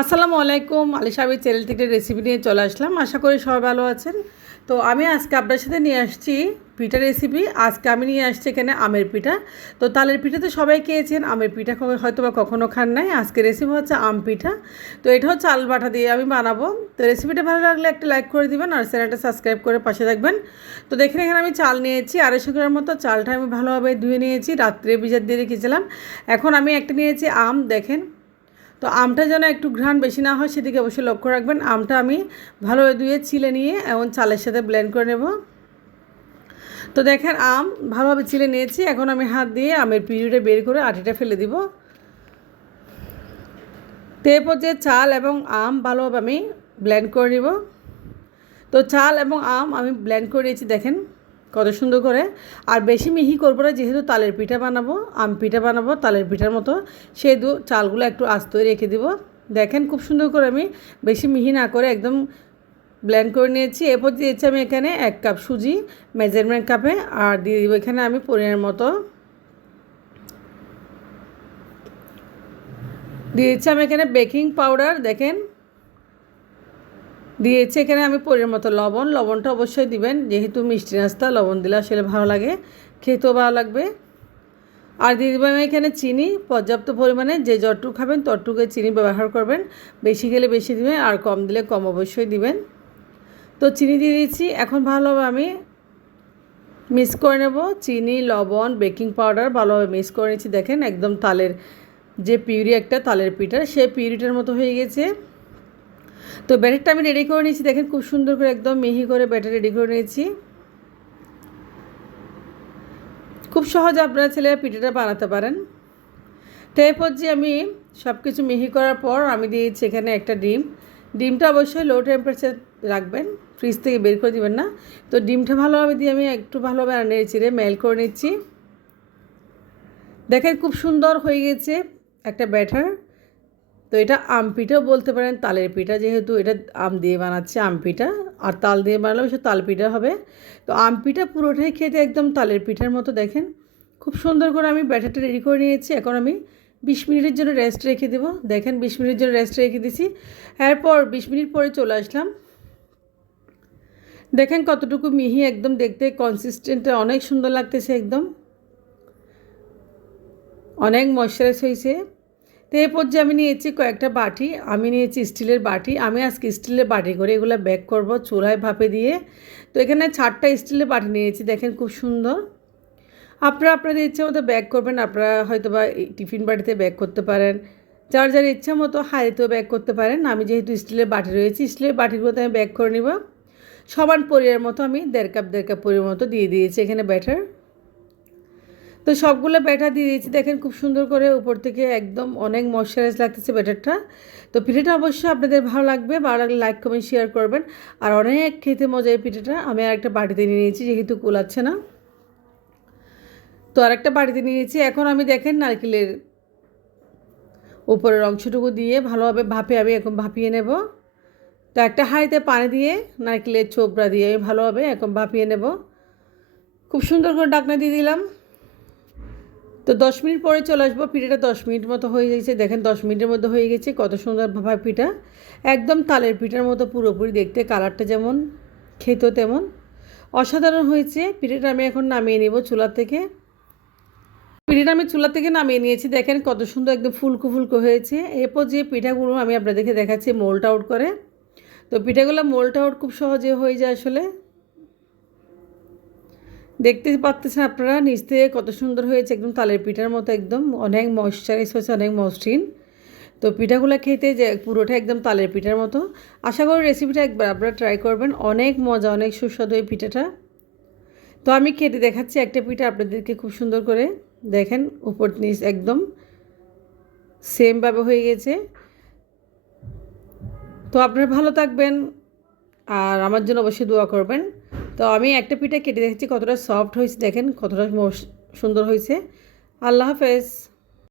আসসালামু আলাইকুম, আলিশাবি চ্যানেল থেকে রেসিপি নিয়ে চলে আসলাম। আশা করি সবাই ভালো আছেন। তো আমি আজকে আপনার সাথে নিয়ে আসছি পিঠা রেসিপি। আজকে আমি নিয়ে আসছি এখানে আমের পিঠা। তো তালের পিঠা তো সবাই খেয়েছেন, আমের পিঠা হয়তো বা কখনও খান নাই। আজকে রেসিপি হচ্ছে আম পিঠা। তো এটাও চাল বাটা দিয়ে আমি বানাবো। তো রেসিপিটা ভালো লাগলে একটা লাইক করে দিবেন আর চ্যানেলটা সাবস্ক্রাইব করে পাশে থাকবেন। তো দেখেন এখানে আমি চাল নিয়েছি 250 গ্রাম মতো। চালটা আমি ভালোভাবে ধুয়ে নিয়েছি, রাত্রে ভিজাতে দিয়ে রেখেছিলাম। এখন আমি একটা নিয়েছি আম। দেখেন, তো আমটা যেন একটু ঘ্রাণ বেশি না হয় সেদিকে অবশ্যই লক্ষ্য রাখবেন। আমটা আমি ভালোভাবে ধুয়ে ছিলে নিয়ে এবং চালের সাথে ব্লেন্ড করে নেব। তো দেখেন আম ভালোভাবে ছিলে নিয়েছি। এখন আমি হাত দিয়ে আমের পিউরিটা বের করে আটিটা ফেলে দিব। তো এরপর যে চাল এবং আম ভালোভাবে আমি ব্লেন্ড করে নেব। তো চাল এবং আম আমি ব্লেন্ড করে নিয়েছি, দেখেন কত সুন্দর করে। আর বেশি মিহি করবো না, যেহেতু তালের পিঠা বানাবো, আম পিঠা বানাবো তালের পিঠার মতো, সেহেতু চালগুলো একটু আস্তে রেখে দিব। দেখেন খুব সুন্দর করে আমি বেশি মিহি না করে একদম ব্লেন্ড করে নিয়েছি। এরপর দিয়েছি আমি এখানে 1 কাপ সুজি মেজারমেন্ট কাপে, আর দিয়ে দিব এখানে আমি পরিমাণের মতো দিয়েছি আমি এখানে বেকিং পাউডার। দেখেন দিয়েছি এখানে আমি পরিমাণ মতো লবণ। লবণটা অবশ্যই দিবেন, যেহেতু মিষ্টি নাস্তা, লবণ দিলে আসলে ভালো লাগে, খেতেও ভালো লাগবে। আর দিয়ে দেবো আমি এখানে চিনি পর্যাপ্ত পরিমাণে, যে যতটুকু খাবেন ততটুকু চিনি ব্যবহার করবেন। বেশি গেলে বেশি দিবেন আর কম দিলে কম অবশ্যই দিবেন। তো চিনি দিয়ে দিয়েছি। এখন ভালোভাবে আমি মিক্স করে নেব। চিনি, লবণ, বেকিং পাউডার ভালোভাবে মিক্স করে নিচ্ছি। দেখেন একদম তালের যে পিউরি, একটা তালের পিঠা সেই পিউরিটার মতো হয়ে গেছে। তো ব্যাটারটা আমি রেডি করে নিয়েছি। দেখেন খুব সুন্দর করে একদম মিহি করে ব্যাটার রেডি করে নিয়েছি। খুব সহজে আপনারা ছেলেরা পিঠাটা বানাতে পারেন। তো এরপর যে আমি সব কিছু মিহি করার পর আমি দিয়েছি এখানে একটা ডিম। ডিমটা অবশ্যই লো টেম্পারেচার রাখবেন, ফ্রিজ থেকে বের করে দিবেন না। তো ডিমটা ভালোভাবে দিয়ে আমি একটু ভালোভাবে নেড়ে চিড়ে মেল্ট করে নিচ্ছি। দেখেন খুব সুন্দর হয়ে গেছে একটা ব্যাটার। তো এটা আম পিঠাও বলতে পারেন, তালের পিঠা, যেহেতু এটা আম দিয়ে বানাচ্ছে আম পিঠা, আর তাল দিয়ে বানালেও সে তাল পিঠা হবে। তো আম পিঠা পুরোটাই খেতে একদম তালের পিঠার মতো। দেখেন খুব সুন্দর করে আমি ব্যাটারটা রেডি করে নিয়েছি। এখন আমি 20 মিনিটের জন্য রেস্ট রেখে দেবো। দেখেন 20 মিনিটের জন্য রেস্ট রেখে দিয়েছি। এরপর 20 মিনিট পরে চলে আসলাম। দেখেন কতটুকু মিহি, একদম দেখতে কনসিস্টেন্টটা অনেক সুন্দর লাগতেছে, একদম অনেক ময়শ্চারাইজ হয়েছে। তো এই পর্যায়ে আমি নিয়েছি কয়েকটা বাটি। আমি নিয়েছি স্টিলের বাটি। আমি আজকে স্টিলের বাটি করে এগুলো বেক করব চুলায় ভাপে দিয়ে। তো এখানে 4টা স্টিলের বাটি নিয়েছি। দেখেন খুব সুন্দর। আপনারা আপনাদের ইচ্ছা মতো ব্যাক করবেন। আপনারা হয়তো বা টিফিন বাটিতে ব্যাক করতে পারেন, যার যার ইচ্ছা মতো হাঁড়িতেও ব্যাক করতে পারেন। আমি যেহেতু স্টিলের বাটি রয়েছে, স্টিলের বাটিগুলোতে আমি ব্যাক করে নিব। সমান পরিমাণ মতো আমি 1.5 কাপ পরিমাণ মতো দিয়ে দিয়েছি এখানে ব্যাটার। তো সবগুলো ব্যাটার দিয়ে দিয়েছি। দেখেন খুব সুন্দর করে উপর থেকে একদম অনেক ময়শ্চারাইজ লাগতেছে ব্যাটারটা। তো পিঠাটা অবশ্যই আপনাদের ভালো লাগবে। ভালো লাগলে লাইক কমেন্ট শেয়ার করবেন। আর অনেক খেতে মজা এই পিঠাটা। আমি আরেকটা বাটিতে নিয়ে নিয়েছি, যেহেতু কুলাচ্ছে না। তো আরেকটা বাটিতে নিয়েছি। এখন আমি দেখেন নারকেলের উপরের অংশটুকু দিয়ে ভালোভাবে আমি এখন ভাপিয়ে নেব। তো একটা হাঁড়িতে পানি দিয়ে নারকেলের ছোবড়া দিয়ে আমি ভালোভাবে এখন ভাপিয়ে নেব। খুব সুন্দর করে ঢাকনা দিয়ে দিলাম। তো 10 মিনিট পরে চলে আসবো। পিঠাটা 10 মিনিট মতো হয়ে গেছে। দেখেন 10 মিনিটের মধ্যে হয়ে গেছে। কত সুন্দর ভাপা পিঠা, একদম তালের পিঠার মতো পুরোপুরি দেখতে, কালারটা যেমন খেতেও তেমন অসাধারণ হয়েছে। পিঠাটা আমি এখন নামিয়ে নেব চুলা থেকে। পিঠাটা আমি চুলা থেকে নামিয়ে নিয়েছি। দেখেন কত সুন্দর একদম ফুলকো ফুলকো হয়েছে। এরপর যে পিঠাগুলো আমি আপনাদেরকে দেখাচ্ছি মোল্ড আউট করে। তো পিঠাগুলো মোল্ড আউট খুব সহজে হয়ে যায় আসলে। দেখতে পাচ্ছেন আপনারা নিচ থেকে কত সুন্দর হয়েছে, একদম তালের পিঠার মতো, একদম অনেক ময়শ্চারাইজ হয়েছে, অনেক মসৃণ। তো পিঠাগুলো খেতে যে পুরোটা একদম তালের পিঠার মতো। আশা করি রেসিপিটা একবার আপনারা ট্রাই করবেন। অনেক মজা, অনেক সুস্বাদু এই পিঠাটা। তো আমি কেটে দেখাচ্ছি একটা পিঠা আপনাদেরকে খুব সুন্দর করে। দেখেন উপর নিচ একদম সেমভাবে হয়ে গেছে। তো আপনারা ভালো থাকবেন আর আমার জন্য অবশ্যই দোয়া করবেন। তো আমি একটা পিঠা কেটে দেখছি কতটা সফট হয়েছে, দেখেন কতটা সুন্দর হয়েছে। আল্লাহ হাফেজ।